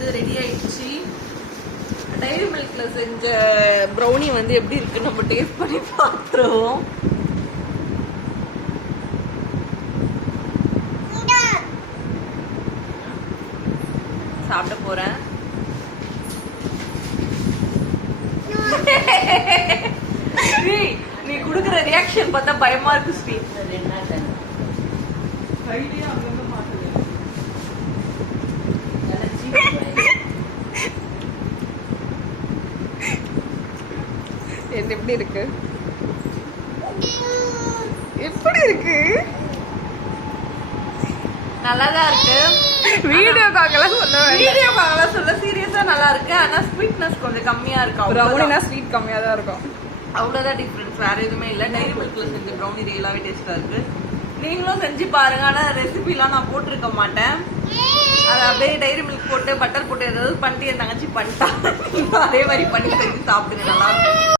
வந்து ரெடி ஆயிடுச்சு. டைரி மில்க்ல செஞ்ச ப்ரௌனி வந்து எப்படி இருக்கு நம்ம டேஸ்ட் பண்ணி பார்த்துருவோம். சாப்பிட போறேன். நீ குடுக்குற ரியாக்ஷன் பார்த்தா பயமா இருக்கு ஸ்ரீ. என்ன எப்படி இருக்கு? எப்படி இருக்கு? நல்லாதான் இருக்கு. வீடியோக்காகலாம் சொல்ல சீரியஸா நல்லா இருக்கு. ஆனா ஸ்வீட்னஸ் கொஞ்சம் கம்மியா இருக்கு. ப்ரௌனினா ஸ்வீட் கம்மியா தான் இருக்கும். அவ்வளவுதான் டிஃபரன்ஸ், வேற எதுவுமே இல்ல. டைரி மில்க்ல செஞ்ச ப்ரௌனி ரியலாவே டேஸ்டா இருக்கு. நீங்களும் செஞ்சு பாருங்க. ஆனா ரெசிபிலாம் நான் போட்டிருக்க மாட்டேன். அதை அப்படியே டைரி மில்க் போட்டு பட்டர் போட்டு ஏதாவது பண்ணிட்டு என் தங்கச்சி பண்ணிட்டா. அதே மாதிரி பண்ணி செஞ்சு சாப்பிடுங்க, நல்லா இருக்கும்.